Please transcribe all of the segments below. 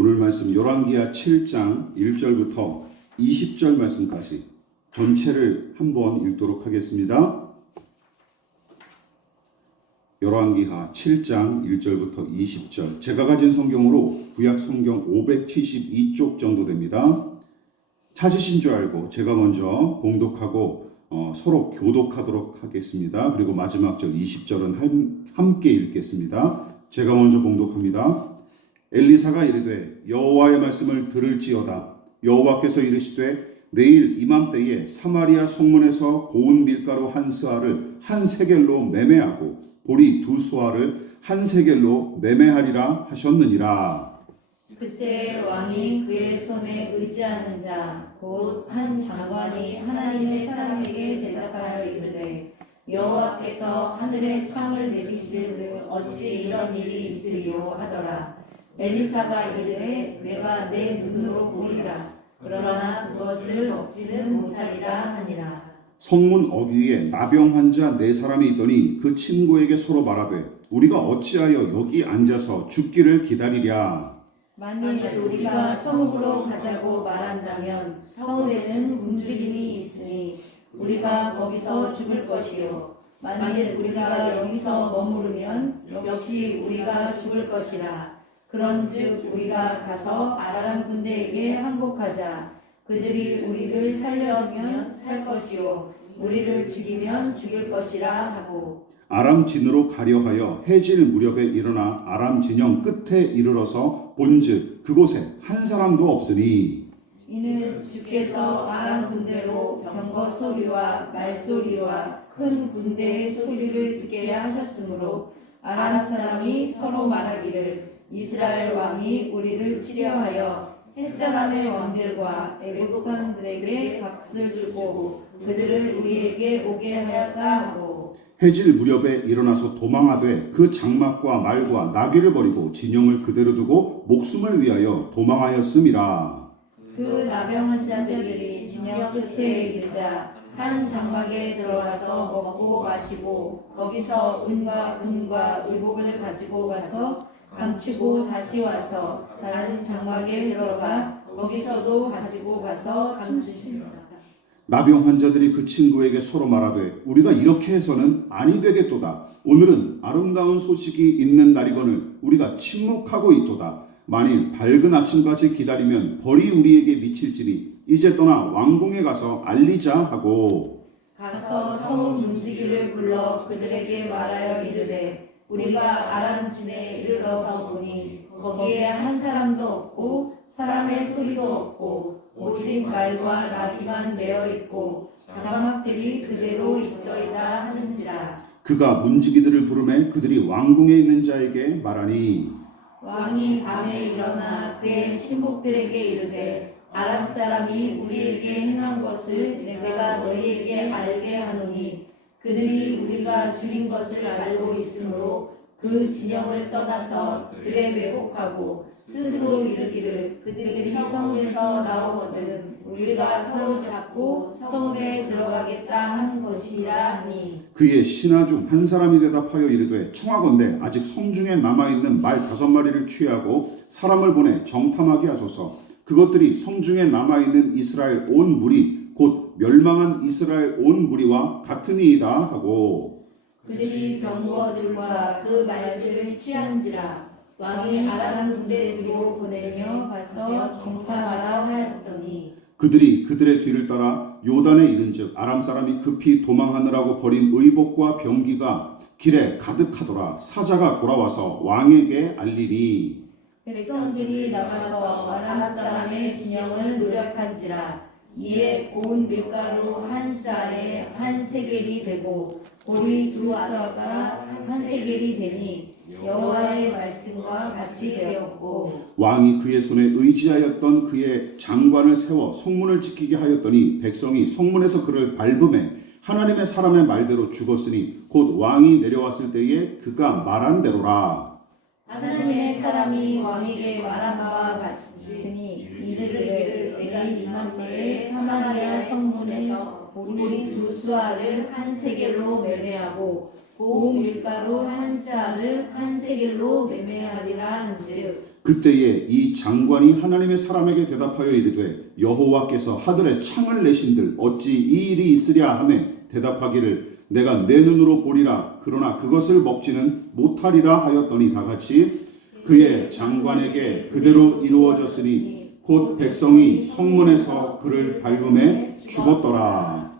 오늘 말씀 열왕기하 7장 1절부터 20절 말씀까지 전체를 한번 읽도록 하겠습니다. 열왕기하 7장 1절부터 20절, 제가 가진 성경으로 구약 성경 572쪽 정도 됩니다. 찾으신 줄 알고 제가 먼저 봉독하고 서로 교독하도록 하겠습니다. 그리고 마지막 절 20절은 함께 읽겠습니다. 제가 먼저 봉독합니다. 엘리사가 이르되 여호와의 말씀을 들을지어다. 여호와께서 이르시되 내일 이맘때에 사마리아 성문에서 고운 밀가루 한 스아를 한 세겔로 매매하고 보리 두 수아를 한 세겔로 매매하리라 하셨느니라. 그때 왕이 그의 손에 의지하는 자 곧 한 장관이 하나님의 사람에게 대답하여 이르되 여호와께서 하늘에 창을 내시기를 어찌 이런 일이 있으리요 하더라. 엘리사가 이르되 내가 내 눈으로 보리라. 그러나 그것을 얻지는 못하리라 하니라. 성문 어귀에 나병 환자 4사람이 있더니 그 친구에게 서로 말하되 우리가 어찌하여 여기 앉아서 죽기를 기다리랴. 만일 우리가 성읍으로 가자고 말한다면 성읍에는 굶주림이 있으니 우리가 거기서 죽을 것이요 만일 우리가 여기서 머무르면 역시 우리가 죽을 것이라. 그런즉 우리가 가서 아람 군대에게 항복하자. 그들이 우리를 살려면 살 것이요 우리를 죽이면 죽일 것이라 하고. 아람 진으로 가려하여 해질 무렵에 일어나 아람 진영 끝에 이르러서 본즉 그곳에 한 사람도 없으니 이는 주께서 아람 군대로 병거 소리와 말소리와 큰 군대의 소리를 듣게 하셨으므로 아람 사람이 서로 말하기를 이스라엘 왕이 우리를 치려하여 햇사람의 왕들과 애국 사람들에게 값을 주고 그들을 우리에게 오게 하였다 하고. 해질 무렵에 일어나서 도망하되 그 장막과 말과 나귀를 버리고 진영을 그대로 두고 목숨을 위하여 도망하였음이라. 그 나병 환자들이 진영 끝에 이르자 한 장막에 들어가서 먹고 마시고 거기서 은과 금과 의복을 가지고 가서 감추고 다시 와서 다른 장막에 들어가 거기서도 가지고 가서 감추시니라. 나병 환자들이 그 친구에게 서로 말하되 우리가 이렇게 해서는 아니 되겠도다. 오늘은 아름다운 소식이 있는 날이거늘 우리가 침묵하고 있도다. 만일 밝은 아침까지 기다리면 벌이 우리에게 미칠지니 이제 떠나 왕궁에 가서 알리자 하고. 가서 성읍 문지기를 불러 그들에게 말하여 이르되 우리가 아람 진에 이르러서 보니 거기에 한 사람도 없고 사람의 소리도 없고 오직 말과 나귀만 메어 있고 장막들이 그대로 있더이다 하는지라. 그가 문지기들을 부르매 그들이 왕궁에 있는 자에게 말하니 왕이 밤에 일어나 그의 신복들에게 이르되 아람 사람이 우리에게 행한 것을 내가 너희에게 알게 하노니 그들이 우리가 죽인 것을 알고 있으므로 그 진영을 떠나서 들에 왜곡하고 스스로 이르기를 그들이 성읍에서 나오거든 우리가 서로 잡고 성읍에 들어가겠다 한 것이니라 하니. 그의 신하 중 한 사람이 대답하여 이르되 청하건대 아직 성중에 남아있는 말 5마리를 취하고 사람을 보내 정탐하게 하소서. 그것들이 성중에 남아있는 이스라엘 온 무리 곧 멸망한 이스라엘 온 무리와 같으니이다 하고. 그들이 병거들과 그 말들을 취한지라. 왕이 아람 군대 뒤로 보내며 가서 정탐하라 하였더니 그들이 그들의 뒤를 따라 요단에 이른즉 아람 사람이 급히 도망하느라고 버린 의복과 병기가 길에 가득하더라. 사자가 돌아와서 왕에게 알리니 백성들이 나가서 아람 사람의 진영을 노력한지라. 이에 고운 밀가루 한 사에 한 세겔이 되고 보리 두 아사가 한 세겔이 되니 여호와의 말씀과 같이 되었고. 왕이 그의 손에 의지하였던 그의 장관을 세워 성문을 지키게 하였더니 백성이 성문에서 그를 밟음에 하나님의 사람의 말대로 죽었으니 곧 왕이 내려왔을 때에 그가 말한 대로라. 하나님의 사람이 왕에게 말한 바와 같으니 이르기를 내가 이맘때에 사마리아 성문에서 보리 두 수아를 한 세겔로 매매하고 고운 밀가루 한 스아를 한 세겔로 매매하리라 한즉 그때에 이 장관이 하나님의 사람에게 대답하여 이르되 여호와께서 하늘에 창을 내신들 어찌 이 일이 있으랴 하며 대답하기를 내가 내 눈으로 보리라 그러나 그것을 먹지는 못하리라 하였더니 다같이 그의 장관에게 그대로 이루어졌으니 곧 백성이 성문에서 그를 밟음에 죽었더라.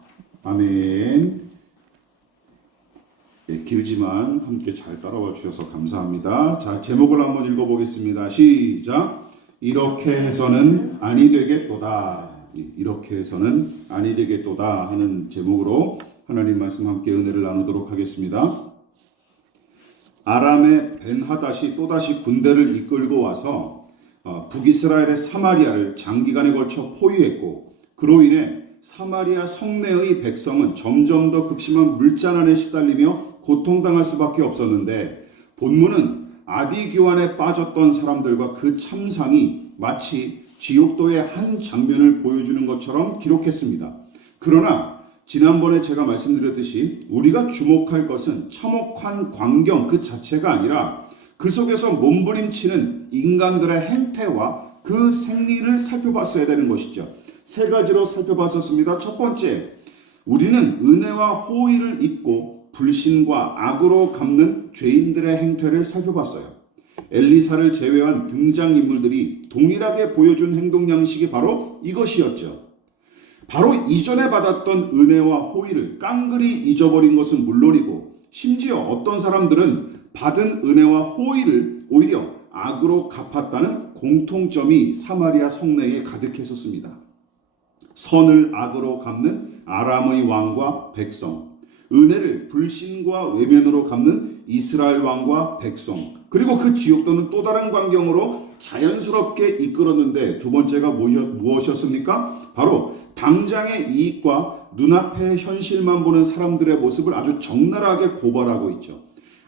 아멘. 네, 길지만 함께 잘 따라와 주셔서 감사합니다. 자, 제목을 한번 읽어보겠습니다. 시작. 이렇게 해서는 아니 되겠도다. 이렇게 해서는 아니 되겠도다 하는 제목으로 하나님 말씀 함께 은혜를 나누도록 하겠습니다. 아람의 벤하닷이 또다시 군대를 이끌고 와서 북이스라엘의 사마리아를 장기간에 걸쳐 포위했고 그로 인해 사마리아 성내의 백성은 점점 더 극심한 물자난에 시달리며 고통당할 수밖에 없었는데 본문은 아비규환에 빠졌던 사람들과 그 참상이 마치 지옥도의 한 장면을 보여주는 것처럼 기록했습니다. 그러나 지난번에 제가 말씀드렸듯이 우리가 주목할 것은 참혹한 광경 그 자체가 아니라 그 속에서 몸부림치는 인간들의 행태와 그 생리를 살펴봤어야 되는 것이죠. 세 가지로 살펴봤었습니다. 첫 번째, 우리는 은혜와 호의를 잊고 불신과 악으로 갚는 죄인들의 행태를 살펴봤어요. 엘리사를 제외한 등장인물들이 동일하게 보여준 행동 양식이 바로 이것이었죠. 바로 이전에 받았던 은혜와 호의를 깡그리 잊어버린 것은 물론이고 심지어 어떤 사람들은 받은 은혜와 호의를 오히려 악으로 갚았다는 공통점이 사마리아 성내에 가득했었습니다. 선을 악으로 갚는 아람의 왕과 백성, 은혜를 불신과 외면으로 갚는 이스라엘 왕과 백성, 그리고 그 지옥도는 또 다른 광경으로 자연스럽게 이끌었는데 두 번째가 무엇이었습니까? 바로 당장의 이익과 눈앞의 현실만 보는 사람들의 모습을 아주 적나라하게 고발하고 있죠.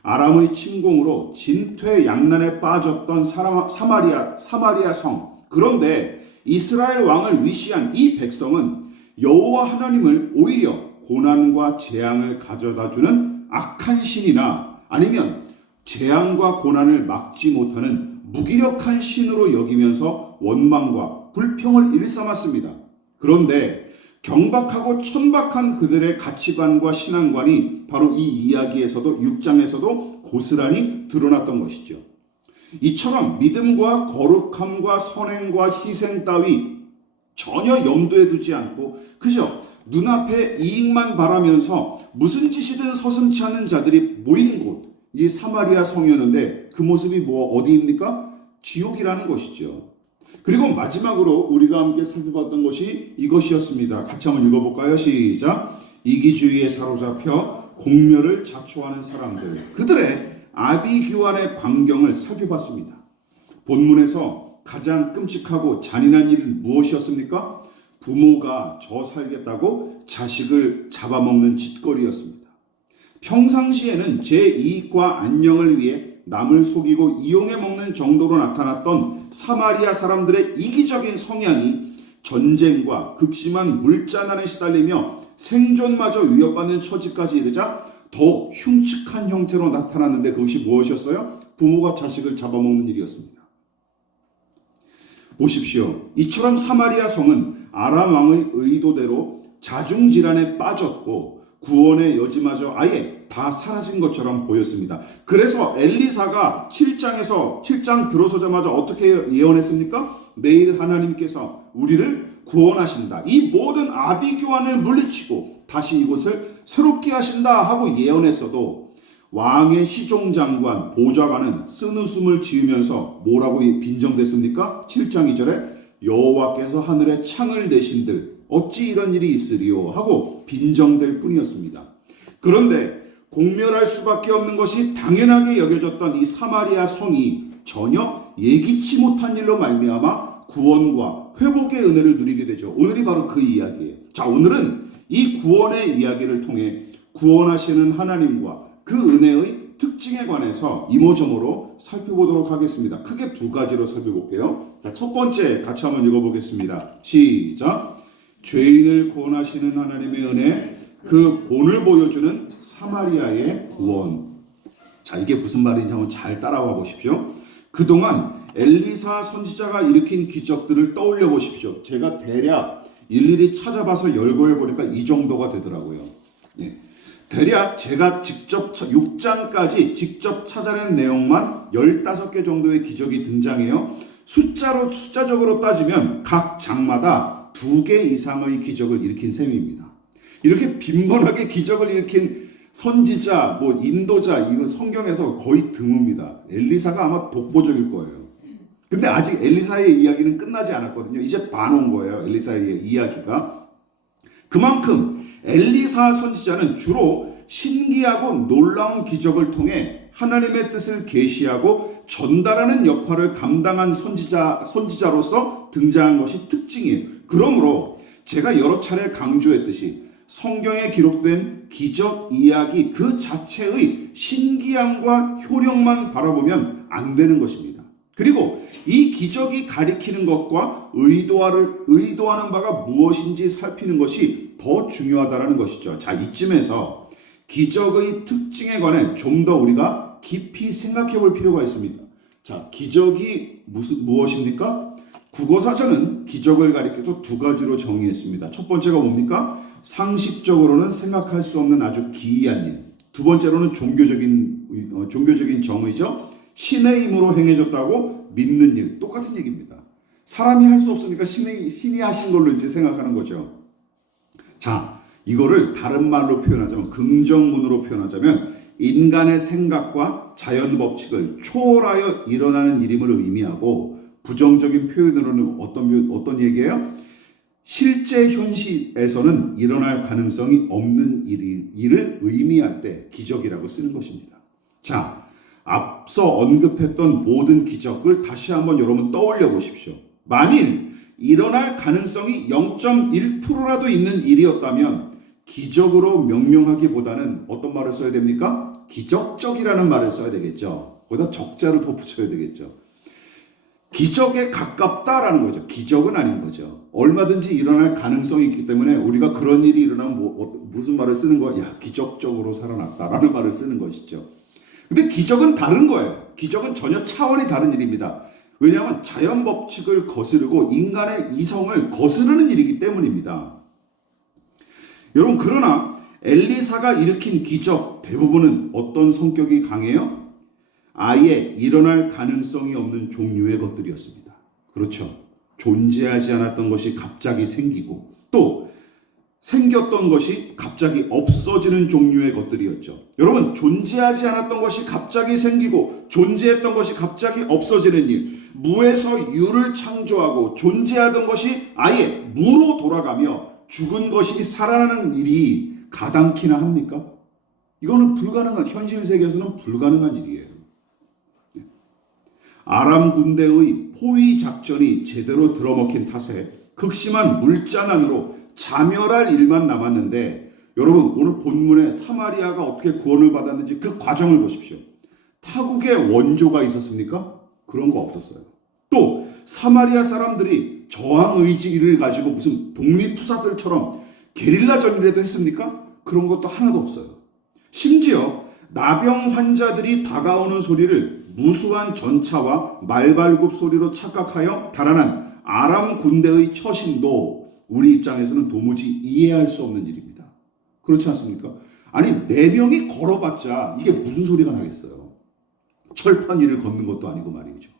아람의 침공으로 진퇴양난에 빠졌던 사마리아 성. 그런데 이스라엘 왕을 위시한 이 백성은 여호와 하나님을 오히려 고난과 재앙을 가져다주는 악한 신이나 아니면 재앙과 고난을 막지 못하는 무기력한 신으로 여기면서 원망과 불평을 일삼았습니다. 그런데 경박하고 천박한 그들의 가치관과 신앙관이 바로 이 이야기에서도 6장에서도 고스란히 드러났던 것이죠. 이처럼 믿음과 거룩함과 선행과 희생 따위 전혀 염두에 두지 않고 그저 눈앞에 이익만 바라면서 무슨 짓이든 서슴지 않은 자들이 모인 곳, 이 사마리아 성이었는데 그 모습이 어디입니까? 지옥이라는 것이죠. 그리고 마지막으로 우리가 함께 살펴봤던 것이 이것이었습니다. 같이 한번 읽어볼까요? 시작. 이기주의에 사로잡혀 공멸을 자초하는 사람들, 그들의 아비규환의 광경을 살펴봤습니다. 본문에서 가장 끔찍하고 잔인한 일은 무엇이었습니까? 부모가 저 살겠다고 자식을 잡아먹는 짓거리였습니다. 평상시에는 제 이익과 안녕을 위해 남을 속이고 이용해 먹는 정도로 나타났던 사마리아 사람들의 이기적인 성향이 전쟁과 극심한 물자난에 시달리며 생존마저 위협받는 처지까지 이르자 더 흉측한 형태로 나타났는데 그것이 무엇이었어요? 부모가 자식을 잡아먹는 일이었습니다. 보십시오. 이처럼 사마리아 성은 아람 왕의 의도대로 자중질환에 빠졌고 구원의 여지마저 아예 다 사라진 것처럼 보였습니다. 그래서 엘리사가 7장 들어서자마자 어떻게 예언했습니까? 내일 하나님께서 우리를 구원하신다. 이 모든 아비규환을 물리치고 다시 이곳을 새롭게 하신다 하고 예언했어도 왕의 시종장관 보좌관은 쓴웃음을 지으면서 뭐라고 빈정댔습니까? 7장 2절에 여호와께서 하늘에 창을 내신들 어찌 이런 일이 있으리요 하고 빈정될 뿐이었습니다. 그런데 공멸할 수밖에 없는 것이 당연하게 여겨졌던 이 사마리아 성이 전혀 예기치 못한 일로 말미암아 구원과 회복의 은혜를 누리게 되죠. 오늘이 바로 그 이야기예요. 자, 오늘은 이 구원의 이야기를 통해 구원하시는 하나님과 그 은혜의 특징에 관해서 이모저모로 살펴보도록 하겠습니다. 크게 두 가지로 살펴볼게요. 자, 첫 번째 같이 한번 읽어보겠습니다. 시작. 죄인을 구원하시는 하나님의 은혜, 그 본을 보여주는 사마리아의 구원. 자, 이게 무슨 말인지 한번 잘 따라와 보십시오. 그동안 엘리사 선지자가 일으킨 기적들을 떠올려 보십시오. 제가 대략 일일이 찾아봐서 열거해 보니까 이 정도가 되더라고요. 예. 대략 제가 직접 6장까지 직접 찾아낸 내용만 15개 정도의 기적이 등장해요. 숫자적으로 따지면 각 장마다 2개 이상의 기적을 일으킨 셈입니다. 이렇게 빈번하게 기적을 일으킨 선지자, 인도자, 이거 성경에서 거의 드뭅니다. 엘리사가 아마 독보적일 거예요. 근데 아직 엘리사의 이야기는 끝나지 않았거든요. 이제 반 온 거예요. 엘리사의 이야기가. 그만큼 엘리사 선지자는 주로 신기하고 놀라운 기적을 통해 하나님의 뜻을 계시하고 전달하는 역할을 감당한 선지자로서 등장한 것이 특징이에요. 그러므로 제가 여러 차례 강조했듯이 성경에 기록된 기적 이야기 그 자체의 신기함과 효력만 바라보면 안 되는 것입니다. 그리고 이 기적이 가리키는 것과 의도하는 바가 무엇인지 살피는 것이 더 중요하다는 것이죠. 자, 이쯤에서 기적의 특징에 관해 좀 더 우리가 깊이 생각해 볼 필요가 있습니다. 자, 기적이 무엇입니까? 국어사전은 기적을 가리켜서 2가지로 정의했습니다. 첫 번째가 뭡니까? 상식적으로는 생각할 수 없는 아주 기이한 일. 두 번째로는 종교적인 정의죠. 신의 힘으로 행해졌다고 믿는 일. 똑같은 얘기입니다. 사람이 할 수 없으니까 신이 하신 걸로 이제 생각하는 거죠. 자, 이거를 다른 말로 표현하자면, 긍정문으로 표현하자면 인간의 생각과 자연 법칙을 초월하여 일어나는 일임을 의미하고, 부정적인 표현으로는 어떤 얘기예요? 실제 현실에서는 일어날 가능성이 없는 일을 의미할 때 기적이라고 쓰는 것입니다. 자, 앞서 언급했던 모든 기적을 다시 한번 여러분 떠올려 보십시오. 만일 일어날 가능성이 0.1%라도 있는 일이었다면 기적으로 명명하기보다는 어떤 말을 써야 됩니까? 기적적이라는 말을 써야 되겠죠. 거기다 적자를 덧붙여야 되겠죠. 기적에 가깝다라는 거죠. 기적은 아닌 거죠. 얼마든지 일어날 가능성이 있기 때문에 우리가 그런 일이 일어나면 무슨 말을 쓰는 거야? 야, 기적적으로 살아났다라는 말을 쓰는 것이죠. 근데 기적은 다른 거예요. 기적은 전혀 차원이 다른 일입니다. 왜냐하면 자연 법칙을 거스르고 인간의 이성을 거스르는 일이기 때문입니다. 여러분, 그러나 엘리사가 일으킨 기적 대부분은 어떤 성격이 강해요? 아예 일어날 가능성이 없는 종류의 것들이었습니다. 그렇죠. 존재하지 않았던 것이 갑자기 생기고 또 생겼던 것이 갑자기 없어지는 종류의 것들이었죠. 여러분, 존재하지 않았던 것이 갑자기 생기고 존재했던 것이 갑자기 없어지는 일, 무에서 유를 창조하고 존재하던 것이 아예 무로 돌아가며 죽은 것이 살아나는 일이 가당키나 합니까? 이거는 불가능한, 현실 세계에서는 불가능한 일이에요. 아람 군대의 포위 작전이 제대로 들어먹힌 탓에 극심한 물자난으로 자멸할 일만 남았는데, 여러분 오늘 본문에 사마리아가 어떻게 구원을 받았는지 그 과정을 보십시오. 타국에 원조가 있었습니까? 그런 거 없었어요. 또 사마리아 사람들이 저항 의지를 가지고 무슨 독립투사들처럼 게릴라 전이라도 했습니까? 그런 것도 하나도 없어요. 심지어 나병 환자들이 다가오는 소리를 무수한 전차와 말발굽 소리로 착각하여 달아난 아람 군대의 처신도 우리 입장에서는 도무지 이해할 수 없는 일입니다. 그렇지 않습니까? 아니, 4명이 걸어봤자 이게 무슨 소리가 나겠어요. 철판 위를 걷는 것도 아니고 말이죠.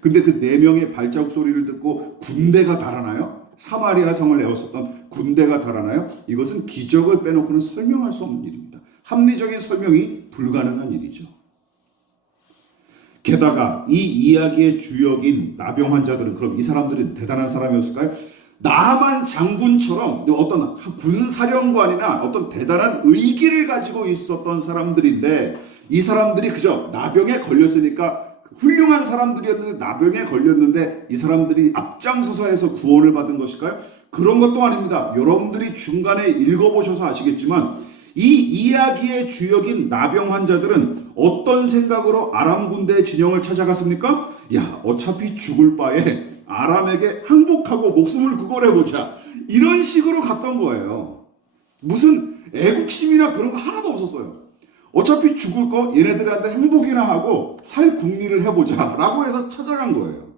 근데 그 4명의 발자국 소리를 듣고 군대가 달아나요? 사마리아 성을 에웠었던 군대가 달아나요? 이것은 기적을 빼놓고는 설명할 수 없는 일입니다. 합리적인 설명이 불가능한 일이죠. 게다가 이 이야기의 주역인 나병 환자들은, 그럼 이 사람들은 대단한 사람이었을까요? 나만 장군처럼 어떤 군사령관이나 어떤 대단한 의기를 가지고 있었던 사람들인데, 이 사람들이 그저 나병에 걸렸으니까 훌륭한 사람들이었는데 나병에 걸렸는데 이 사람들이 앞장서서 해서 구원을 받은 것일까요? 그런 것도 아닙니다. 여러분들이 중간에 읽어보셔서 아시겠지만 이 이야기의 주역인 나병 환자들은 어떤 생각으로 아람 군대의 진영을 찾아갔습니까? 야, 어차피 죽을 바에 아람에게 항복하고 목숨을 구걸해보자, 이런 식으로 갔던 거예요. 무슨 애국심이나 그런 거 하나도 없었어요. 어차피 죽을 거 얘네들한테 행복이나 하고 살 궁리를 해보자 라고 해서 찾아간 거예요.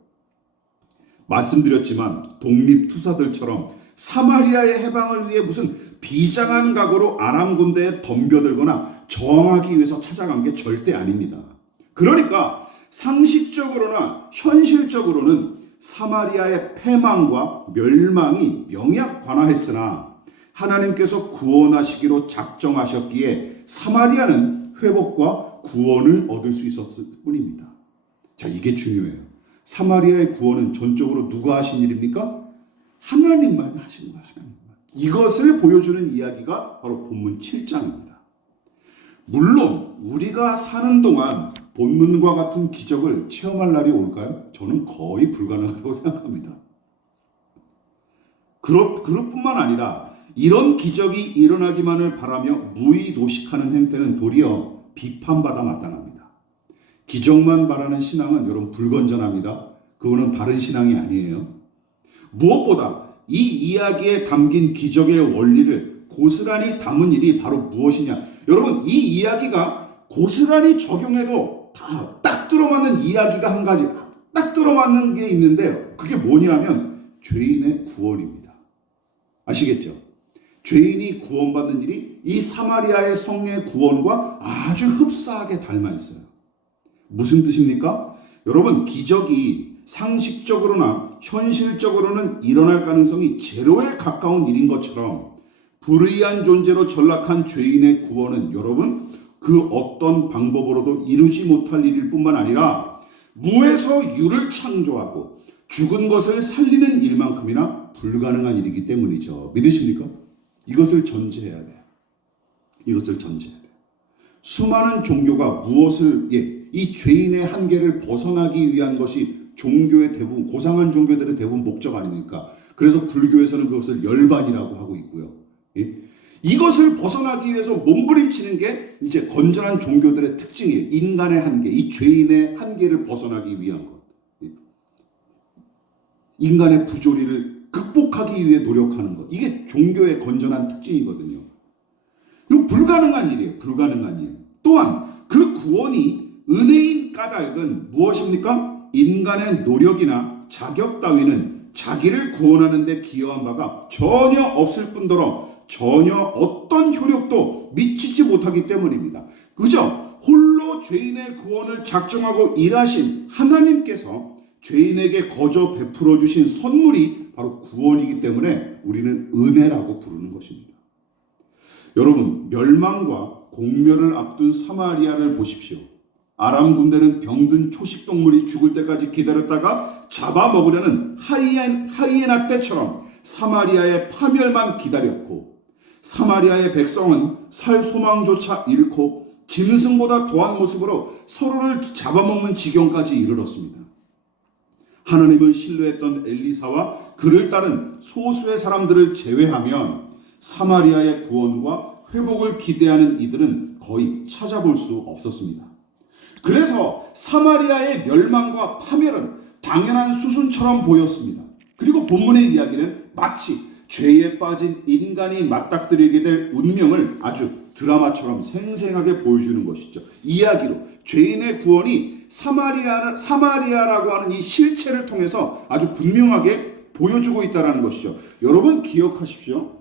말씀드렸지만 독립투사들처럼 사마리아의 해방을 위해 무슨 비장한 각오로 아람 군대에 덤벼들거나 저항하기 위해서 찾아간 게 절대 아닙니다. 그러니까 상식적으로나 현실적으로는 사마리아의 패망과 멸망이 명약관화했으나 하나님께서 구원하시기로 작정하셨기에 사마리아는 회복과 구원을 얻을 수 있었을 뿐입니다. 자, 이게 중요해요. 사마리아의 구원은 전적으로 누가 하신 일입니까? 하나님만 하신 거예요. 하나님만. 이것을 보여주는 이야기가 바로 본문 7장입니다. 물론 우리가 사는 동안 본문과 같은 기적을 체험할 날이 올까요? 저는 거의 불가능하다고 생각합니다. 그럴 뿐만 아니라 이런 기적이 일어나기만을 바라며 무의도식하는 행태는 도리어 비판받아 마땅합니다. 기적만 바라는 신앙은 여러분 불건전합니다. 그거는 바른 신앙이 아니에요. 무엇보다 이 이야기에 담긴 기적의 원리를 고스란히 담은 일이 바로 무엇이냐? 여러분, 이 이야기가 고스란히 적용해도 다 딱 들어맞는 이야기가 한 가지, 딱 들어맞는 게 있는데요. 그게 뭐냐면 죄인의 구원입니다. 아시겠죠? 죄인이 구원받는 일이 이 사마리아의 성의 구원과 아주 흡사하게 닮아 있어요. 무슨 뜻입니까? 여러분, 기적이 상식적으로나 현실적으로는 일어날 가능성이 제로에 가까운 일인 것처럼 불의한 존재로 전락한 죄인의 구원은 여러분 그 어떤 방법으로도 이루지 못할 일일 뿐만 아니라 무에서 유를 창조하고 죽은 것을 살리는 일만큼이나 불가능한 일이기 때문이죠. 믿으십니까? 이것을 전제해야 돼요. 이것을 전제해야 돼요. 수많은 종교가 무엇을 이 죄인의 한계를 벗어나기 위한 것이 종교의 대부분, 고상한 종교들의 대부분 목적 아닙니까? 그래서 불교에서는 그것을 열반이라고 하고 있고요. 이것을 벗어나기 위해서 몸부림치는 게 이제 건전한 종교들의 특징이에요. 인간의 한계, 이 죄인의 한계를 벗어나기 위한 것. 인간의 부조리를 극복하기 위해 노력하는 것. 이게 종교의 건전한 특징이거든요. 이건 불가능한 일이에요. 불가능한 일. 또한 그 구원이 은혜인 까닭은 무엇입니까? 인간의 노력이나 자격 따위는 자기를 구원하는 데 기여한 바가 전혀 없을 뿐더러 전혀 어떤 효력도 미치지 못하기 때문입니다. 그죠? 홀로 죄인의 구원을 작정하고 일하신 하나님께서 죄인에게 거저 베풀어 주신 선물이 바로 구원이기 때문에 우리는 은혜라고 부르는 것입니다. 여러분, 멸망과 공멸을 앞둔 사마리아를 보십시오. 아람 군대는 병든 초식동물이 죽을 때까지 기다렸다가 잡아먹으려는 하이에나 떼처럼 사마리아의 파멸만 기다렸고 사마리아의 백성은 살 소망조차 잃고 짐승보다 더한 모습으로 서로를 잡아먹는 지경까지 이르렀습니다. 하나님을 신뢰했던 엘리사와 그를 따른 소수의 사람들을 제외하면 사마리아의 구원과 회복을 기대하는 이들은 거의 찾아볼 수 없었습니다. 그래서 사마리아의 멸망과 파멸은 당연한 수순처럼 보였습니다. 그리고 본문의 이야기는 마치 죄에 빠진 인간이 맞닥뜨리게 될 운명을 아주 드라마처럼 생생하게 보여주는 것이죠. 이야기로 죄인의 구원이 사마리아라고 하는 이 실체를 통해서 아주 분명하게 보여주고 있다는 것이죠. 여러분 기억하십시오.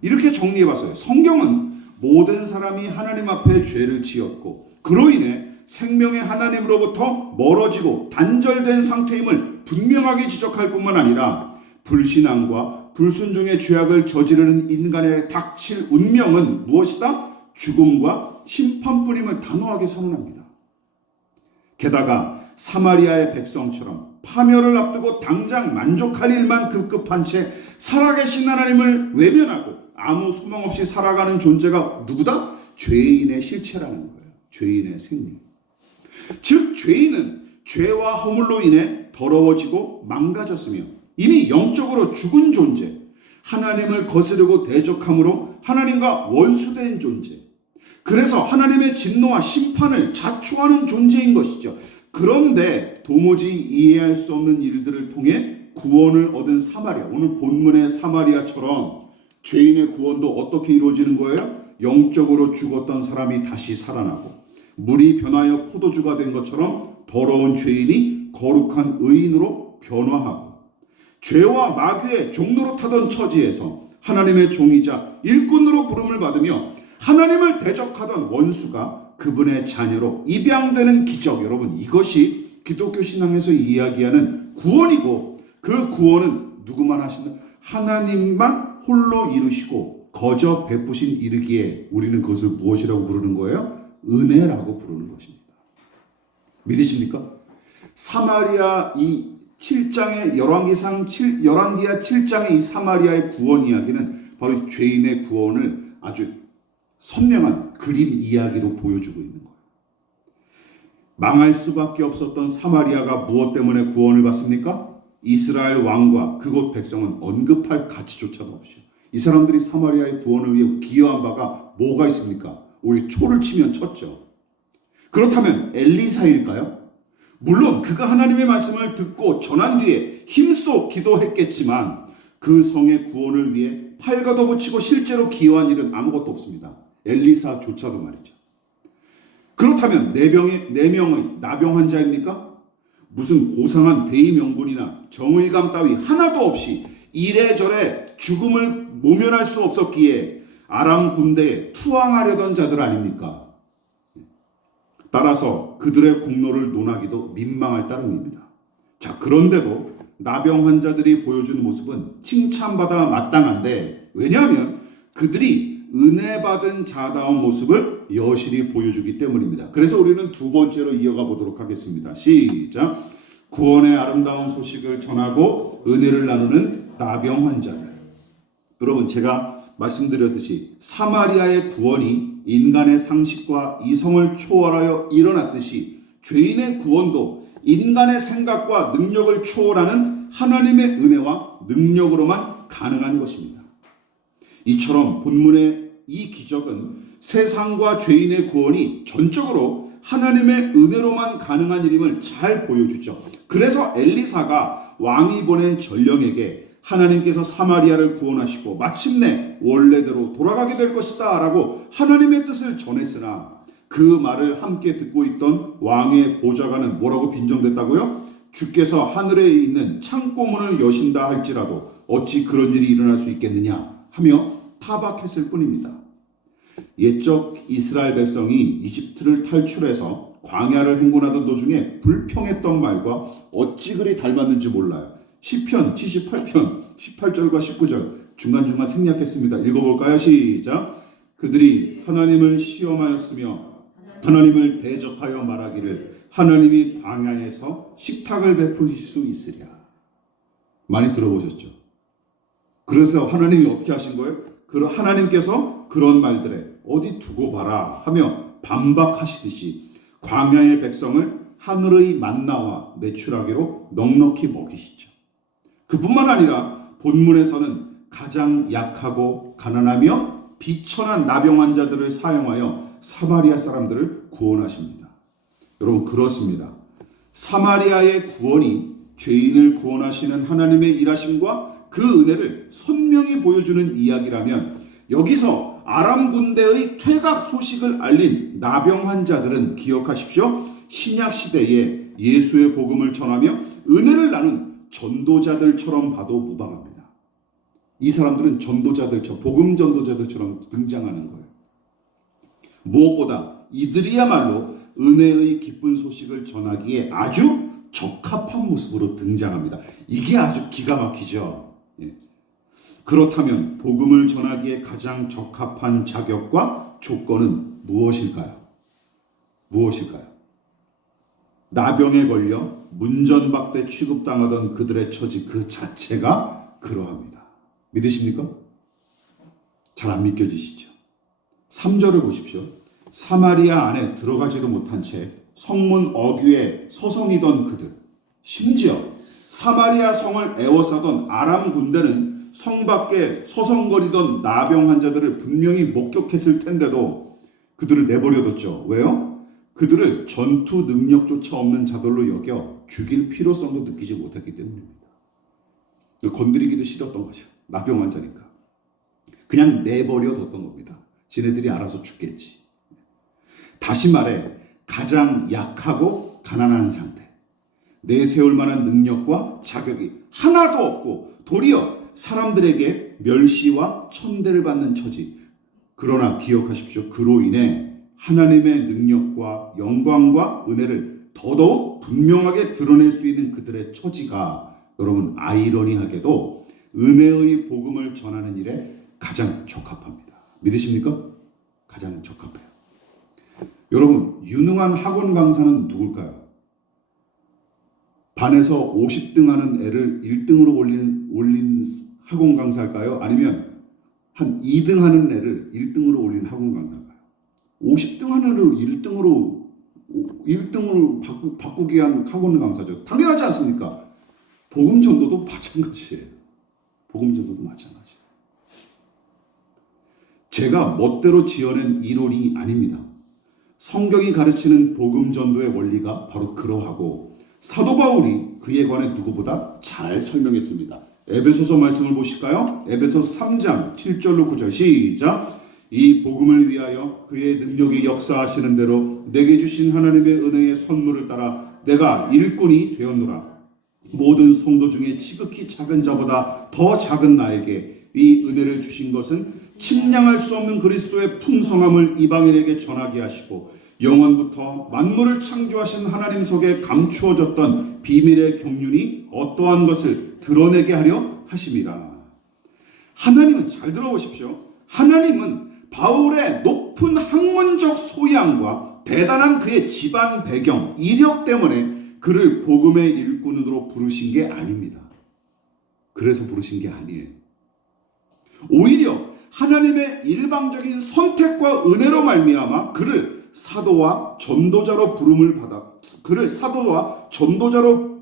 이렇게 정리해봤어요. 성경은 모든 사람이 하나님 앞에 죄를 지었고 그로 인해 생명의 하나님으로부터 멀어지고 단절된 상태임을 분명하게 지적할 뿐만 아니라 불신앙과 불순종의 죄악을 저지르는 인간의 닥칠 운명은 무엇이다? 죽음과 심판뿐임을 단호하게 선언합니다. 게다가 사마리아의 백성처럼 파멸을 앞두고 당장 만족할 일만 급급한 채 살아계신 하나님을 외면하고 아무 소망 없이 살아가는 존재가 누구다? 죄인의 실체라는 거예요. 죄인의 생명. 즉 죄인은 죄와 허물로 인해 더러워지고 망가졌으며 이미 영적으로 죽은 존재, 하나님을 거스르고 대적함으로 하나님과 원수된 존재, 그래서 하나님의 진노와 심판을 자초하는 존재인 것이죠. 그런데 도무지 이해할 수 없는 일들을 통해 구원을 얻은 사마리아, 오늘 본문의 사마리아처럼 죄인의 구원도 어떻게 이루어지는 거예요? 영적으로 죽었던 사람이 다시 살아나고 물이 변하여 포도주가 된 것처럼 더러운 죄인이 거룩한 의인으로 변화하고 죄와 마귀의 종로로 타던 처지에서 하나님의 종이자 일꾼으로 부름을 받으며 하나님을 대적하던 원수가 그분의 자녀로 입양되는 기적, 여러분 이것이 기독교 신앙에서 이야기하는 구원이고 그 구원은 누구만 하신다? 하나님만 홀로 이루시고 거저 베푸신 이르기에 우리는 그것을 무엇이라고 부르는 거예요? 은혜라고 부르는 것입니다. 믿으십니까? 사마리아 이 7장의 열왕기하 7장의 이 사마리아의 구원 이야기는 바로 죄인의 구원을 아주 선명한 그림 이야기로 보여주고 있는 거예요. 망할 수밖에 없었던 사마리아가 무엇 때문에 구원을 받습니까? 이스라엘 왕과 그곳 백성은 언급할 가치조차도 없이 이 사람들이 사마리아의 구원을 위해 기여한 바가 뭐가 있습니까? 우리 초를 치면 쳤죠. 그렇다면 엘리사일까요? 물론 그가 하나님의 말씀을 듣고 전한 뒤에 힘써 기도했겠지만 그 성의 구원을 위해 팔가도 붙이고 실제로 기여한 일은 아무것도 없습니다. 엘리사조차도 말이죠. 그렇다면 네 명의 나병 환자입니까? 무슨 고상한 대의 명분이나 정의감 따위 하나도 없이 이래저래 죽음을 모면할 수 없었기에 아람 군대에 투항하려던 자들 아닙니까? 따라서 그들의 공로를 논하기도 민망할 따름입니다. 자, 그런데도 나병 환자들이 보여준 모습은 칭찬받아 마땅한데 왜냐하면 그들이 은혜 받은 자다운 모습을 여실히 보여주기 때문입니다. 그래서 우리는 두 번째로 이어가 보도록 하겠습니다. 시작. 구원의 아름다운 소식을 전하고 은혜를 나누는 나병 환자들. 여러분 제가 말씀드렸듯이 사마리아의 구원이 인간의 상식과 이성을 초월하여 일어났듯이 죄인의 구원도 인간의 생각과 능력을 초월하는 하나님의 은혜와 능력으로만 가능한 것입니다. 이처럼 본문의 이 기적은 세상과 죄인의 구원이 전적으로 하나님의 은혜로만 가능한 일임을 잘 보여주죠. 그래서 엘리사가 왕이 보낸 전령에게 하나님께서 사마리아를 구원하시고 마침내 원래대로 돌아가게 될 것이다 라고 하나님의 뜻을 전했으나 그 말을 함께 듣고 있던 왕의 보좌관은 뭐라고 빈정댔다고요? 주께서 하늘에 있는 창고문을 여신다 할지라도 어찌 그런 일이 일어날 수 있겠느냐 하며 타박했을 뿐입니다. 옛적 이스라엘 백성이 이집트를 탈출해서 광야를 행군하던 도중에 불평했던 말과 어찌 그리 닮았는지 몰라요. 시편 78편 18절과 19절 중간중간 생략했습니다. 읽어볼까요? 시작. 그들이 하나님을 시험하였으며 하나님을 대적하여 말하기를 하나님이 광야에서 식탁을 베푸실 수 있으랴. 많이 들어보셨죠? 그래서 하나님이 어떻게 하신 거예요? 하나님께서 그런 말들에 어디 두고 봐라 하며 반박하시듯이 광야의 백성을 하늘의 만나와 내추라기로 넉넉히 먹이시죠. 그뿐만 아니라 본문에서는 가장 약하고 가난하며 비천한 나병 환자들을 사용하여 사마리아 사람들을 구원하십니다. 여러분 그렇습니다. 사마리아의 구원이 죄인을 구원하시는 하나님의 일하심과 그 은혜를 선명히 보여주는 이야기라면 여기서 아람 군대의 퇴각 소식을 알린 나병 환자들은 기억하십시오. 신약 시대에 예수의 복음을 전하며 은혜를 나눈 전도자들처럼 봐도 무방합니다. 이 사람들은 전도자들처럼 복음 전도자들처럼 등장하는 거예요. 무엇보다 이들이야말로 은혜의 기쁜 소식을 전하기에 아주 적합한 모습으로 등장합니다. 이게 아주 기가 막히죠. 그렇다면 복음을 전하기에 가장 적합한 자격과 조건은 무엇일까요? 무엇일까요? 나병에 걸려 문전박대 취급당하던 그들의 처지 그 자체가 그러합니다. 믿으십니까? 잘 안 믿겨지시죠? 3절을 보십시오. 사마리아 안에 들어가지도 못한 채 성문 어귀에 서성이던 그들, 심지어 사마리아 성을 애워싸던 아람 군대는 성 밖에 서성거리던 나병 환자들을 분명히 목격했을 텐데도 그들을 내버려뒀죠. 왜요? 그들을 전투 능력조차 없는 자들로 여겨 죽일 필요성도 느끼지 못했기 때문입니다. 건드리기도 싫었던 거죠. 나병 환자니까. 그냥 내버려뒀던 겁니다. 지네들이 알아서 죽겠지. 다시 말해 가장 약하고 가난한 상태, 내세울 만한 능력과 자격이 하나도 없고 도리어 사람들에게 멸시와 천대를 받는 처지. 그러나 기억하십시오. 그로 인해 하나님의 능력과 영광과 은혜를 더더욱 분명하게 드러낼 수 있는 그들의 처지가 여러분 아이러니하게도 은혜의 복음을 전하는 일에 가장 적합합니다. 믿으십니까? 가장 적합해요. 여러분 유능한 학원 강사는 누굴까요? 반에서 50등 하는 애를 1등으로 올린 학원 강사일까요? 아니면 한 2등 하는 애를 1등으로 올린 학원 강사일까요? 50등 하는 애를 1등으로 바꾸게 한 학원 강사죠. 당연하지 않습니까? 복음 전도도 마찬가지예요. 복음 전도도 마찬가지예요. 제가 멋대로 지어낸 이론이 아닙니다. 성경이 가르치는 복음 전도의 원리가 바로 그러하고 사도 바울이 그에 관해 누구보다 잘 설명했습니다. 에베소서 말씀을 보실까요? 에베소서 3장 7절로 9절 시작. 이 복음을 위하여 그의 능력이 역사하시는 대로 내게 주신 하나님의 은혜의 선물을 따라 내가 일꾼이 되었노라. 모든 성도 중에 지극히 작은 자보다 더 작은 나에게 이 은혜를 주신 것은 측량할 수 없는 그리스도의 풍성함을 이방인에게 전하게 하시고 영원부터 만물을 창조하신 하나님 속에 감추어졌던 비밀의 경륜이 어떠한 것을 드러내게 하려 하심이라. 하나님은, 잘 들어보십시오. 하나님은 바울의 높은 학문적 소양과 대단한 그의 집안 배경, 이력 때문에 그를 복음의 일꾼으로 부르신 게 아닙니다. 그래서 부르신 게 아니에요. 오히려 하나님의 일방적인 선택과 은혜로 말미암아 그를 사도와 전도자로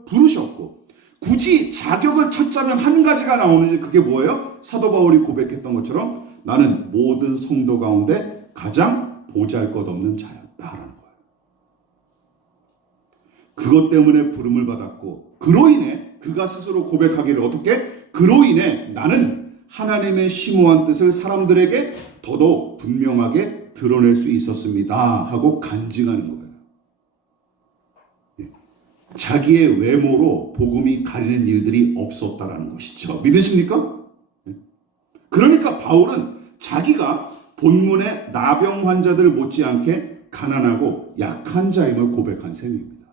부르셨고, 굳이 자격을 찾자면 한 가지가 나오는데 그게 뭐예요? 사도 바울이 고백했던 것처럼 나는 모든 성도 가운데 가장 보잘것없는 자였다라는 거예요. 그것 때문에 부름을 받았고, 그로 인해 그가 스스로 고백하기를 어떻게? 그로 인해 나는 하나님의 심오한 뜻을 사람들에게 더더욱 분명하게 드러낼 수 있었습니다 하고 간증하는 거예요. 자기의 외모로 복음이 가리는 일들이 없었다라는 것이죠. 믿으십니까? 그러니까 바울은 자기가 본문의 나병 환자들 못지않게 가난하고 약한 자임을 고백한 셈입니다.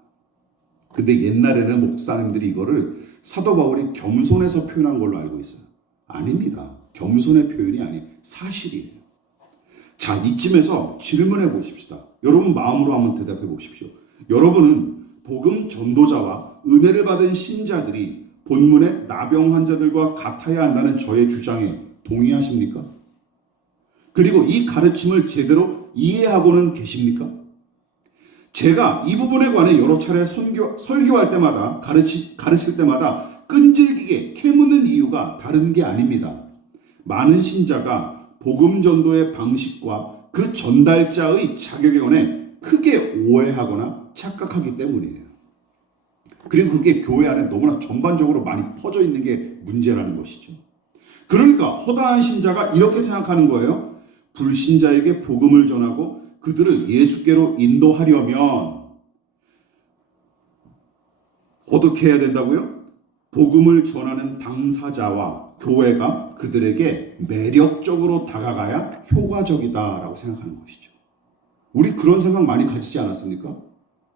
근데 옛날에는 목사님들이 이거를 사도 바울이 겸손해서 표현한 걸로 알고 있어요. 아닙니다. 겸손의 표현이 아니 사실이에요. 자, 이쯤에서 질문해 보십시다. 여러분 마음으로 한번 대답해 보십시오. 여러분은 복음 전도자와 은혜를 받은 신자들이 본문의 나병 환자들과 같아야 한다는 저의 주장에 동의하십니까? 그리고 이 가르침을 제대로 이해하고는 계십니까? 제가 이 부분에 관해 여러 차례 설교할 때마다 가르칠 때마다 끈질기게 캐묻는 이유가 다른 게 아닙니다. 많은 신자가 복음 전도의 방식과 그 전달자의 자격에 관해 크게 오해하거나 착각하기 때문이에요. 그리고 그게 교회 안에 너무나 전반적으로 많이 퍼져 있는 게 문제라는 것이죠. 그러니까 허다한 신자가 이렇게 생각하는 거예요. 불신자에게 복음을 전하고 그들을 예수께로 인도하려면 어떻게 해야 된다고요? 복음을 전하는 당사자와 교회가 그들에게 매력적으로 다가가야 효과적이다라고 생각하는 것이죠. 우리 그런 생각 많이 가지지 않았습니까?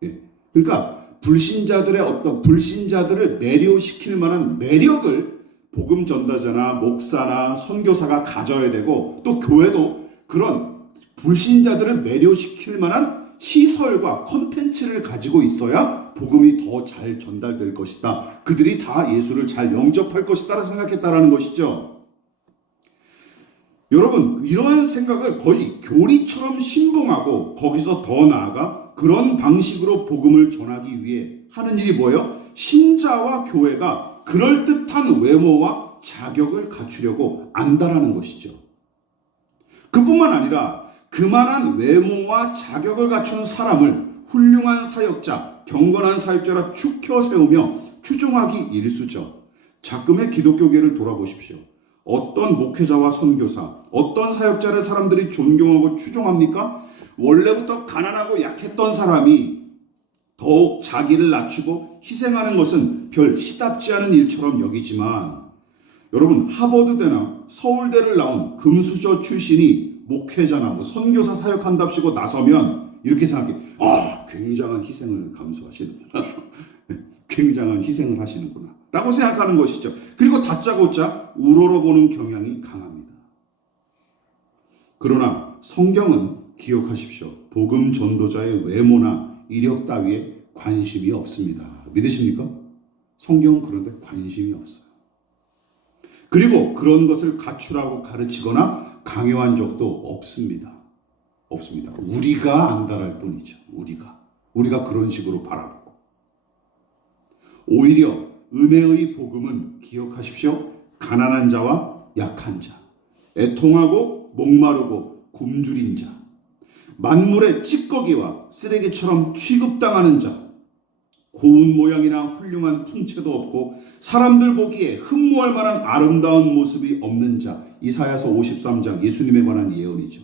예. 그러니까 불신자들을 매료시킬 만한 매력을 복음 전도자나 목사나 선교사가 가져야 되고, 또 교회도 그런 불신자들을 매료시킬 만한 시설과 컨텐츠를 가지고 있어야 복음이 더 잘 전달될 것이다. 그들이 다 예수를 잘 영접할 것이다 생각했다라는 것이죠. 여러분, 이러한 생각을 거의 교리처럼 신봉하고 거기서 더 나아가 그런 방식으로 복음을 전하기 위해 하는 일이 뭐예요? 신자와 교회가 그럴듯한 외모와 자격을 갖추려고 안다라는 것이죠. 그뿐만 아니라 그만한 외모와 자격을 갖춘 사람을 훌륭한 사역자, 경건한 사역자라 추켜 세우며 추종하기 일쑤죠. 자금의 기독교계를 돌아보십시오. 어떤 목회자와 선교사, 어떤 사역자를 사람들이 존경하고 추종합니까? 원래부터 가난하고 약했던 사람이 더욱 자기를 낮추고 희생하는 것은 별 시답지 않은 일처럼 여기지만, 여러분, 하버드대나 서울대를 나온 금수저 출신이 목회자나 선교사 사역한답시고 나서면 이렇게 생각해. 굉장한 희생을 감수하시는구나. 굉장한 희생을 하시는구나 라고 생각하는 것이죠. 그리고 다짜고짜 우러러보는 경향이 강합니다. 그러나 성경은 기억하십시오. 복음 전도자의 외모나 이력 따위에 관심이 없습니다. 믿으십니까? 성경은 그런데 관심이 없어요. 그리고 그런 것을 갖추라고 가르치거나 강요한 적도 없습니다. 없습니다. 우리가 안달할 뿐이죠. 우리가 그런 식으로 바라보고. 오히려 은혜의 복음은 기억하십시오. 가난한 자와 약한 자, 애통하고 목마르고 굶주린 자, 만물의 찌꺼기와 쓰레기처럼 취급당하는 자, 고운 모양이나 훌륭한 풍채도 없고 사람들 보기에 흠모할 만한 아름다운 모습이 없는 자, 이사야서 53장 예수님에 관한 예언이죠.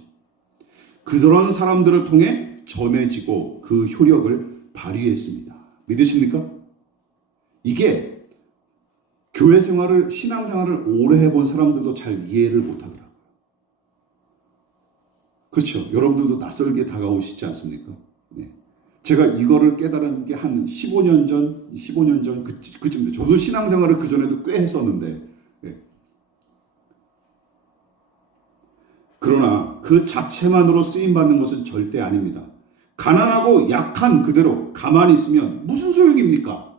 그런 사람들을 통해 전해지고 그 효력을 발휘했습니다. 믿으십니까? 이게 교회 생활을, 신앙 생활을 오래 해본 사람들도 잘 이해를 못하더라고요. 그렇죠? 여러분들도 낯설게 다가오시지 않습니까? 네. 제가 이거를 깨달은 게 한 15년 전 그쯤. 저도 신앙 생활을 그 전에도 꽤 했었는데, 네. 그러나 그 자체만으로 쓰임 받는 것은 절대 아닙니다. 가난하고 약한 그대로 가만히 있으면 무슨 소용입니까?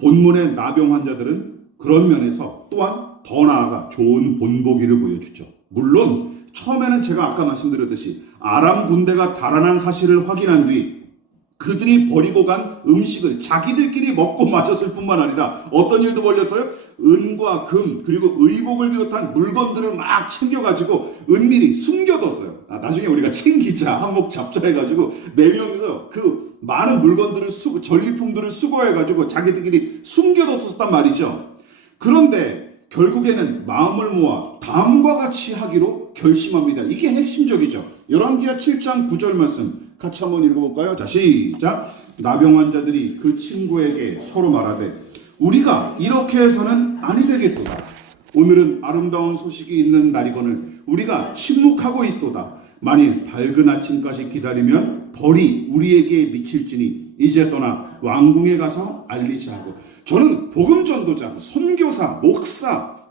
본문의 나병 환자들은 그런 면에서 또한 더 나아가 좋은 본보기를 보여주죠. 물론 처음에는 제가 아까 말씀드렸듯이 아람 군대가 달아난 사실을 확인한 뒤 그들이 버리고 간 음식을 자기들끼리 먹고 마셨을 뿐만 아니라 어떤 일도 벌렸어요? 은과 금 그리고 의복을 비롯한 물건들을 막 챙겨가지고 은밀히 숨겨뒀어요. 나중에 우리가 챙기자, 한몫 잡자 해가지고 4명이서 그 많은 물건들을 전리품들을 수거해가지고 자기들끼리 숨겨뒀단 말이죠. 그런데 결국에는 마음을 모아 다음과 같이 하기로 결심합니다. 이게 핵심적이죠. 열왕기하 7장 9절 말씀 같이 한번 읽어볼까요? 자, 시작. 나병 환자들이 그 친구에게 서로 말하되 우리가 이렇게 해서는 아니 되겠도다. 오늘은 아름다운 소식이 있는 날이거늘 우리가 침묵하고 있도다. 만일 밝은 아침까지 기다리면 벌이 우리에게 미칠지니 이제 떠나 왕궁에 가서 알리자 하고. 저는 복음 전도자, 선교사, 목사,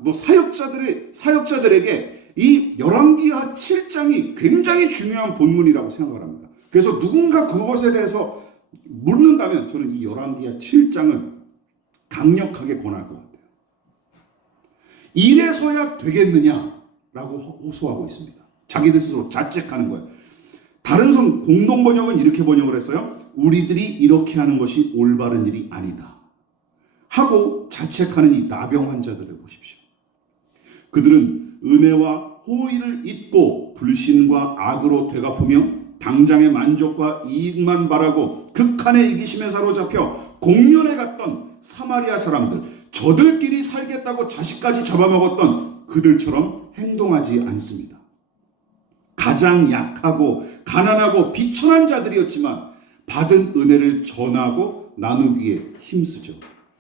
사역자들에게 이 열왕기하 7장이 굉장히 중요한 본문이라고 생각을 합니다. 그래서 누군가 그것에 대해서 묻는다면 저는 이 열왕기하 7장을 강력하게 권할 것 같아요. 이래서야 되겠느냐라고 호소하고 있습니다. 자기들 스스로 자책하는 거예요. 다른 공동 번역은 이렇게 번역을 했어요. 우리들이 이렇게 하는 것이 올바른 일이 아니다 하고 자책하는 이 나병 환자들을 보십시오. 그들은 은혜와 호의를 잊고 불신과 악으로 되갚으며 당장의 만족과 이익만 바라고 극한의 이기심에 사로잡혀 공면에 갔던 사마리아 사람들, 저들끼리 살겠다고 자식까지 잡아먹었던 그들처럼 행동하지 않습니다. 가장 약하고 가난하고 비천한 자들이었지만 받은 은혜를 전하고 나누기에 힘쓰죠.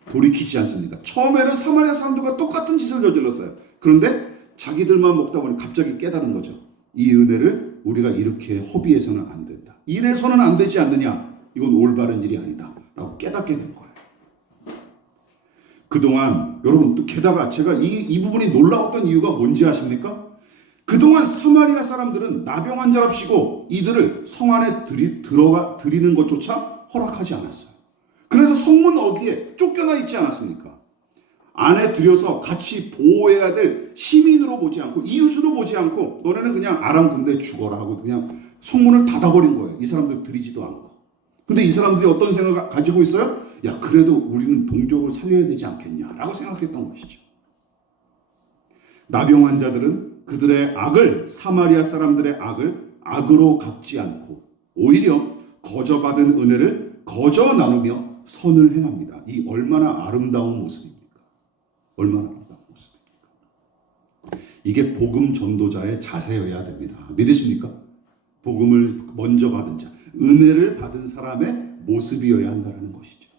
돌이키지 않습니까? 처음에는 사마리아 사람들과 똑같은 짓을 저질렀어요. 그런데 자기들만 먹다 보니 갑자기 깨달은 거죠. 이 은혜를 우리가 이렇게 허비해서는 안 된다. 이래서는 안 되지 않느냐. 이건 올바른 일이 아니다. 라고 깨닫게 된 거예요. 그동안 여러분 또 게다가 제가 이 부분이 놀라웠던 이유가 뭔지 아십니까? 그동안 사마리아 사람들은 나병 환자랍시고 이들을 성 안에 들이는 것조차 허락하지 않았어요. 그래서 성문 어귀에 쫓겨나 있지 않았습니까? 안에 들여서 같이 보호해야 될 시민으로 보지 않고 이웃으로 보지 않고 너네는 그냥 아람 군대에 죽어라 하고 그냥 성문을 닫아버린 거예요. 이 사람들 들이지도 않고. 근데 이 사람들이 어떤 생각을 가지고 있어요? 야, 그래도 우리는 동족을 살려야 되지 않겠냐라고 생각했던 것이죠. 나병 환자들은 그들의 악을, 사마리아 사람들의 악을 악으로 갚지 않고 오히려 거저받은 은혜를 거저 나누며 선을 행합니다. 이 얼마나 아름다운 모습입니까? 얼마나 아름다운 모습입니까? 이게 복음 전도자의 자세여야 됩니다. 믿으십니까? 복음을 먼저 받은 자, 은혜를 받은 사람의 모습이어야 한다는 것이죠.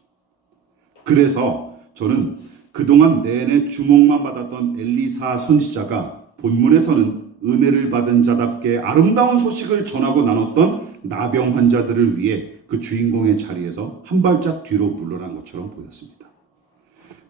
그래서 저는 그동안 내내 주목만 받았던 엘리사 선지자가 본문에서는 은혜를 받은 자답게 아름다운 소식을 전하고 나눴던 나병 환자들을 위해 그 주인공의 자리에서 한 발짝 뒤로 물러난 것처럼 보였습니다.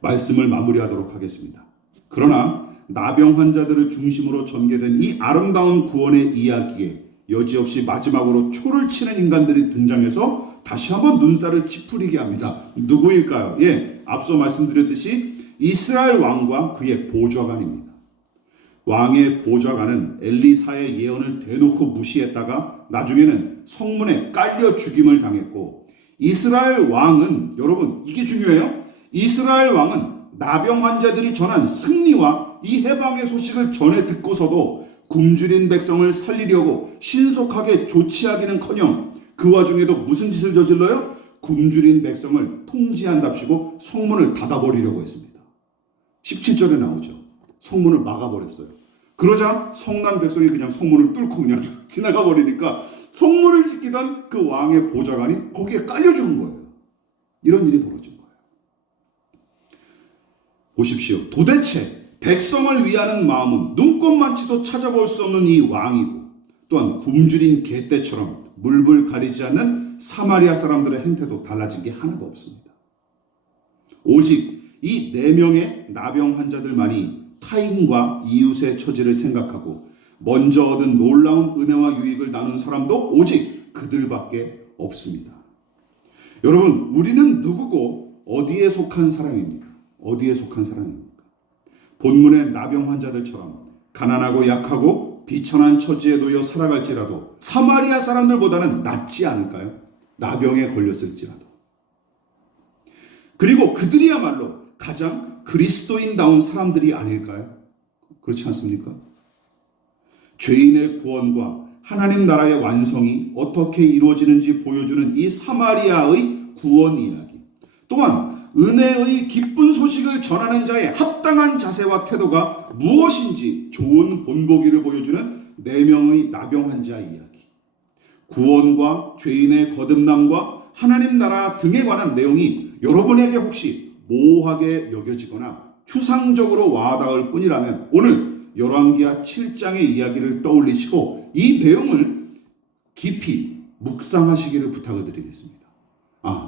말씀을 마무리하도록 하겠습니다. 그러나 나병 환자들을 중심으로 전개된 이 아름다운 구원의 이야기에 여지없이 마지막으로 초를 치는 인간들이 등장해서 다시 한번 눈살을 찌푸리게 합니다. 누구일까요? 앞서 말씀드렸듯이 이스라엘 왕과 그의 보좌관입니다. 왕의 보좌관은 엘리사의 예언을 대놓고 무시했다가 나중에는 성문에 깔려 죽임을 당했고, 이스라엘 왕은, 여러분 이게 중요해요. 이스라엘 왕은 나병 환자들이 전한 승리와 이 해방의 소식을 전해 듣고서도 굶주린 백성을 살리려고 신속하게 조치하기는커녕 그 와중에도 무슨 짓을 저질러요? 굶주린 백성을 통제한답시고 성문을 닫아버리려고 했습니다. 17절에 나오죠. 성문을 막아버렸어요. 그러자 성난 백성이 그냥 성문을 뚫고 그냥 지나가 버리니까 성문을 지키던 그 왕의 보좌관이 거기에 깔려 죽은 거예요. 이런 일이 벌어진 거예요. 보십시오. 도대체 백성을 위하는 마음은 눈꼽만치도 찾아볼 수 없는 이 왕이고, 또한 굶주린 개떼처럼 물불 가리지 않는 사마리아 사람들의 행태도 달라진 게 하나도 없습니다. 오직 이 4명의 나병 환자들만이 타인과 이웃의 처지를 생각하고 먼저 얻은 놀라운 은혜와 유익을 나눈 사람도 오직 그들밖에 없습니다. 여러분, 우리는 누구고 어디에 속한 사람입니까? 어디에 속한 사람입니까? 본문의 나병 환자들처럼 가난하고 약하고 비천한 처지에 놓여 살아갈지라도 사마리아 사람들보다는 낫지 않을까요? 나병에 걸렸을지라도. 그리고 그들이야말로 가장 그리스도인다운 사람들이 아닐까요? 그렇지 않습니까? 죄인의 구원과 하나님 나라의 완성이 어떻게 이루어지는지 보여주는 이 사마리아의 구원 이야기, 또한 은혜의 기쁜 소식을 전하는 자의 합당한 자세와 태도가 무엇인지 좋은 본보기를 보여주는 4명의 나병 환자 이야기, 구원과 죄인의 거듭남과 하나님 나라 등에 관한 내용이 여러분에게 혹시 모호하게 여겨지거나 추상적으로 와닿을 뿐이라면 오늘 열왕기하 7장의 이야기를 떠올리시고 이 내용을 깊이 묵상하시기를 부탁을 드리겠습니다.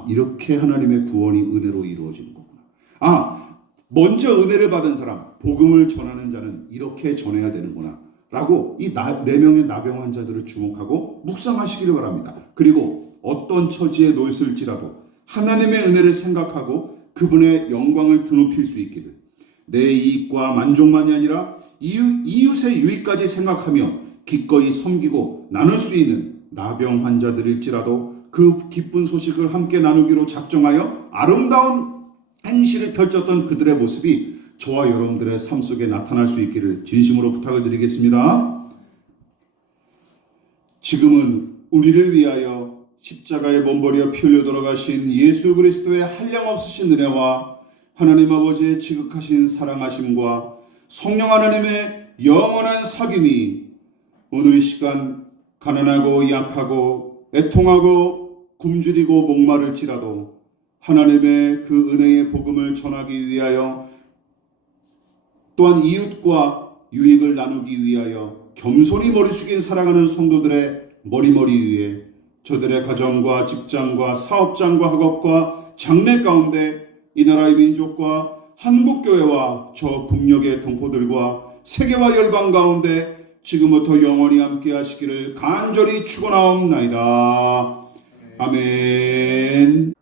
이렇게 하나님의 구원이 은혜로 이루어지는 거구나. 먼저 은혜를 받은 사람, 복음을 전하는 자는 이렇게 전해야 되는구나 라고 이 4명의 나병 환자들을 주목하고 묵상하시기를 바랍니다. 그리고 어떤 처지에 놓였을지라도 하나님의 은혜를 생각하고 그분의 영광을 드높일 수 있기를, 내 이익과 만족만이 아니라 이웃의 유익까지 생각하며 기꺼이 섬기고 나눌 수 있는 나병 환자들일지라도 그 기쁜 소식을 함께 나누기로 작정하여 아름다운 행실을 펼쳤던 그들의 모습이 저와 여러분들의 삶 속에 나타날 수 있기를 진심으로 부탁을 드리겠습니다. 지금은 우리를 위하여 십자가에 몸버려 피 흘려 돌아가신 예수 그리스도의 한량없으신 은혜와 하나님 아버지의 지극하신 사랑하심과 성령 하나님의 영원한 사귐이 오늘 이 시간 가난하고 약하고 애통하고 굶주리고 목마를지라도 하나님의 그 은혜의 복음을 전하기 위하여, 또한 이웃과 유익을 나누기 위하여 겸손히 머리 숙인 사랑하는 성도들의 머리머리 위에 저들의 가정과 직장과 사업장과 학업과 장래 가운데 이 나라의 민족과 한국교회와 저 북녘의 동포들과 세계와 열방 가운데 지금부터 영원히 함께 하시기를 간절히 축원하옵나이다. 아멘.